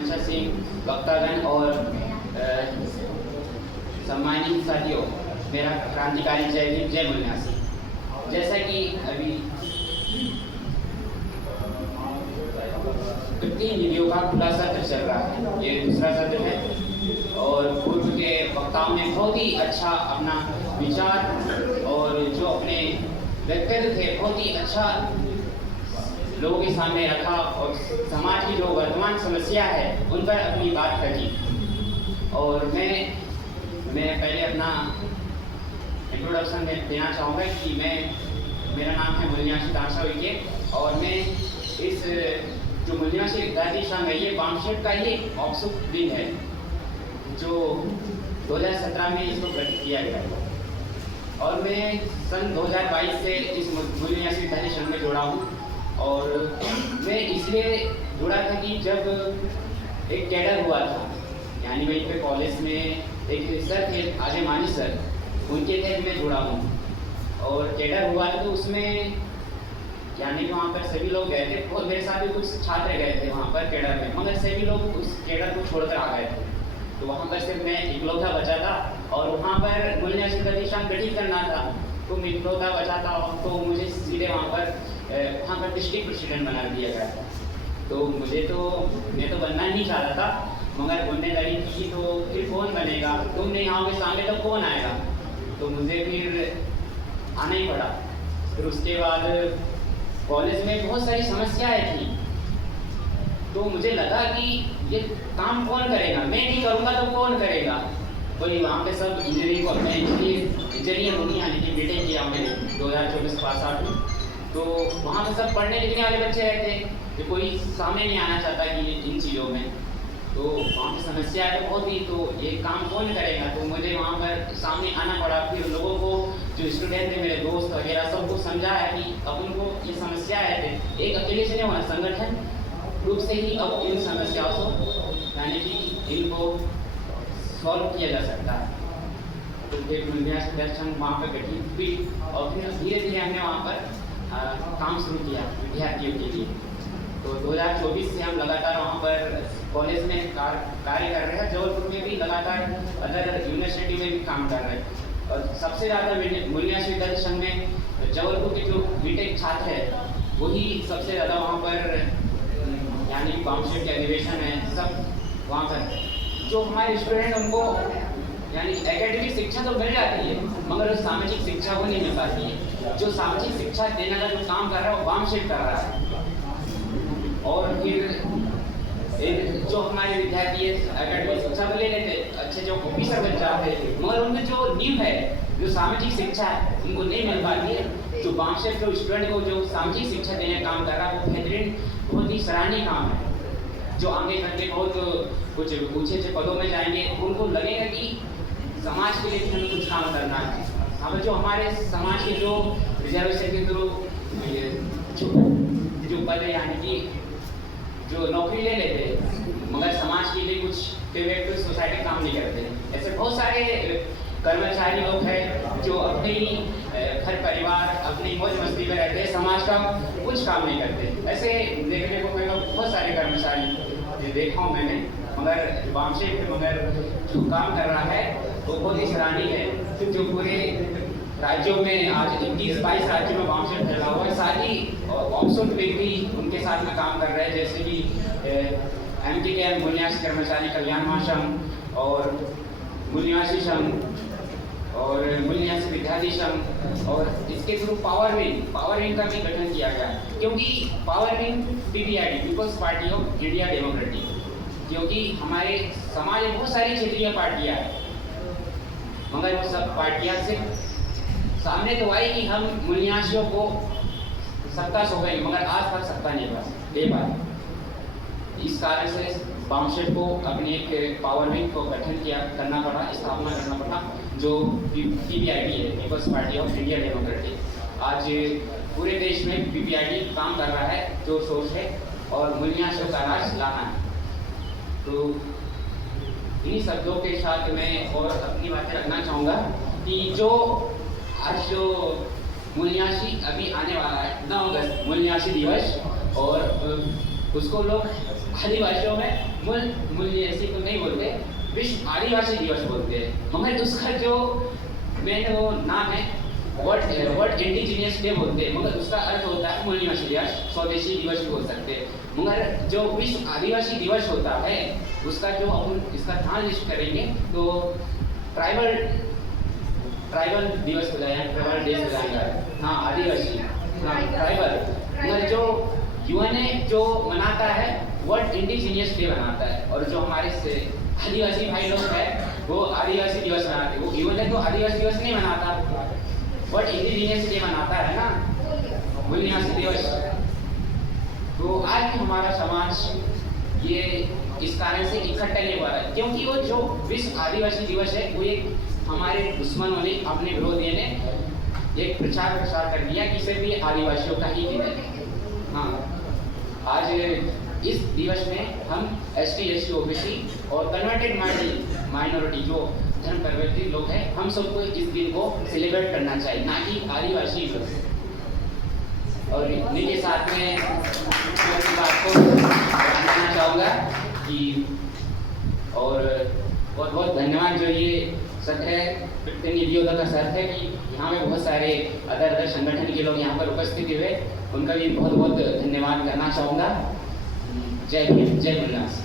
सिंह, भक्तागण और सम्मानित साथियों, मेरा क्रांतिकारी जय भीम, जय मुन्यासी। जैसा कि अभी 3 विधियों का खुला सत्र चल रहा है, ये दूसरा सत्र है और पूर्व के वक्ताओं ने बहुत ही अच्छा अपना विचार और जो अपने व्यक्तित्व थे बहुत ही अच्छा लोगों के सामने रखा और समाज की जो वर्तमान समस्या है उन पर अपनी बात रखी। और मैं पहले अपना इंट्रोडक्शन देना चाहूँगा कि मेरा नाम है मुन्यासी तारसा विके और मैं इस जो मुन्यासी विद्यार्थी संघ है ये बामशेट का ये औत्सुक दिन है जो 2017 में इसको गठित किया गया है और मैं सन 2022 से इस मुन्यासी विद्यार्थी संघ में जुड़ा हूँ। और मैं इसलिए जुड़ा था कि जब एक कैडर हुआ था, यानी वहीं पे कॉलेज में एक सर थे आजम मानी सर, उनके तहत मैं जुड़ा हूँ और कैडर हुआ था तो उसमें यानी कि वहाँ पर सभी लोग गए थे और मेरे साथ भी कुछ छात्र गए थे वहाँ पर कैडर में, मगर सभी लोग उस कैडर को छोड़कर आ गए थे। तो वहाँ पर सिर्फ मैं इकलौता बचा था और वहाँ पर मुन्यासी विद्यार्थी संघ गठित करना था तो मैं इकलौता बचा था तो मुझे सीधे वहाँ पर डिस्ट्रिक्ट प्रेसिडेंट बना दिया गया था। तो मैं तो बनना नहीं चाहता था, मगर बोलने लगी कि तो फिर कौन बनेगा, तुम नहीं आओगे सामने तो कौन आएगा, तो मुझे फिर आना ही पड़ा। फिर उसके बाद कॉलेज में बहुत सारी समस्याएं थी तो मुझे लगा कि ये काम कौन करेगा, मैं नहीं करूँगा तो कौन करेगा। बोली वहाँ पे सब इंजीनियरिंग को अपने इंजीनियर होनी यानी कि बीटेक किया मैंने 2024 पास आउट। तो वहाँ पे सब पढ़ने लिखने वाले बच्चे रहते कि कोई सामने नहीं आना चाहता कि इन चीज़ों में, तो वहाँ की समस्या है तो बहुत ही, तो ये काम कौन करेगा। तो मुझे वहाँ पर सामने आना पड़ा। फिर लोगों को जो स्टूडेंट थे मेरे दोस्त वगैरह सबको समझाया कि अपन को ये समस्या है, एक अकेले से नहीं होना, संगठन रूप से ही अब इन समस्याओं को यानी कि इनको सॉल्व किया जा सकता है। तो फिर मुन्यासी दर्शन वहाँ पर गठित हुई और फिर धीरे धीरे हमने वहाँ पर काम शुरू किया विद्यार्थियों के लिए। तो 2024 से हम लगातार वहाँ पर कॉलेज में कार्य कर रहे हैं, जबलपुर में भी लगातार अदर यूनिवर्सिटी में भी काम कर रहे हैं। और सबसे ज़्यादा मुन्यासी विद्यार्थी संघ में जबलपुर के जो बीटेक छात्र है वही सबसे ज़्यादा वहाँ पर यानी बामशेट के अधिवेशन है सब वहाँ पर जो हमारे स्टूडेंट उनको यानी एकेडमिक शिक्षा तो मिल जाती है मगर सामाजिक शिक्षा वो नहीं मिल पाती है। जो सामाजिक शिक्षा देने का जो काम कर रहा है वो बामशेट कर रहा है। और फिर जो हमारे विद्यार्थी एकेडमिक शिक्षा तो ले लेते अच्छे जो ऑफिसर बन जाते मगर उनमें जो नींव है जो सामाजिक शिक्षा है उनको नहीं मिल पाती है। जो बामशेट जो स्टूडेंट को जो सामाजिक शिक्षा देने का काम कर रहा है वो बेहतरीन बहुत ही सराहनीय काम है। जो आगे करके बहुत कुछ ऊंचे पदों में जाएंगे उनको लगेगा कि समाज के लिए भी हमें कुछ काम करना है। अब जो हमारे समाज के जो रिजर्वेशन के थ्रू जो पद है यानी कि जो नौकरी ले लेते मगर समाज के लिए कुछ फेवरेट सोसाइटी काम नहीं करते। ऐसे बहुत सारे कर्मचारी लोग हैं जो अपने घर परिवार अपनी मौज मस्ती में रहते हैं, समाज का कुछ काम नहीं करते। ऐसे देखने को मिलेगा बहुत सारे कर्मचारी देखा हूँ मैंने, मगर बामशेट मगर जो काम कर रहा है वो बहुत ही सराहनीय है। जो पूरे राज्यों में आज 21-22 राज्यों में बामशेट फैला हुआ है, साथ ही ऑक्सफोर्ड में भी उनके साथ में काम कर रहे हैं, जैसे कि एमटी के मुन्यासी कर्मचारी कल्याण महासंघ और मुन्यासी संघ और मुन्यासी विद्यार्थी संघ और इसके थ्रू पावर विंग का भी गठन किया गया क्योंकि power wing PPID People's party of India Democratic, क्योंकि हमारे समाज में बहुत सारी क्षेत्रीय पार्टियां हैं मगर वो सब पार्टियां से सामने तो आई कि हम मुन्यासियों को सत्ता सो गई मगर आज तक सत्ता नहीं दे पाए। इस कारण से बामशेट को अपनी एक पावर विंग को गठन करना पड़ा, स्थापना करना पड़ा जो पीपीआईडी है people's party of India democratic. आज पूरे देश में पीपीआईडी काम कर रहा है जो सोच है और मुन्यासियों का राज लाना है। तो इन्हीं शब्दों के साथ मैं और अपनी बातें रखना चाहूँगा कि जो आज जो मुन्यासी अभी आने वाला है 9 अगस्त मुन्यासी दिवस और उसको लोग आदिवासियों में मूल ऐसी तो नहीं बोलते, विश्व आदिवासी दिवस बोलते हैं। मगर उसका जो मेन वो नाम है वर्ल्ड इंडिजिनियस डे बोलते हैं, मगर उसका अर्थ होता है मूल निवासी दिवस, स्वदेशी दिवस भी बोल सकते हैं। मगर जो विश्व आदिवासी दिवस होता है उसका जो हम इसका ट्रांसलेशन करेंगे तो ट्राइबल दिवस बुलाया, ट्राइबल डे बुलाएगा। हाँ आदिवासी, हाँ ट्राइबल। मगर जो यूएनए जो मनाता है वर्ल्ड इंडिजिनियस डे मनाता है, और जो हमारे से आदिवासी भाई लोग हैं वो आदिवासी दिवस मनाते हैं। वो यूएनए तो आदिवासी दिवस नहीं मनाता, वर्ल्ड इंडिजिनियस डे मनाता है ना, मूल निवासी दिवस। तो आज भी हमारा समाज ये इस कारण से इकट्ठा नहीं हुआ है, क्योंकि वो जो विश्व आदिवासी दिवस है वो एक हमारे दुश्मनों ने, अपने विरोधियों ने एक प्रचार कर दिया कि सिर्फ ये आदिवासियों का ही दिन है। हाँ, आज इस दिवस में हम ST SC OBC और कन्वर्टेड माइनॉरिटी जो धर्म परिवर्तित लोग हैं, हम सबको इस दिन को सेलिब्रेट करना चाहिए, ना कि आदिवासी दिवस। और इन्हीं के साथ में मैं बात को बताना चाहूँगा कि और बहुत बहुत धन्यवाद। जो ये सत्र है प्रतिनिधियों का सत्र है कि यहाँ पे बहुत सारे अदर संगठन के लोग यहाँ पर उपस्थित हुए, उनका भी बहुत बहुत धन्यवाद करना चाहूँगा। जय भीम, जय गुरुदास।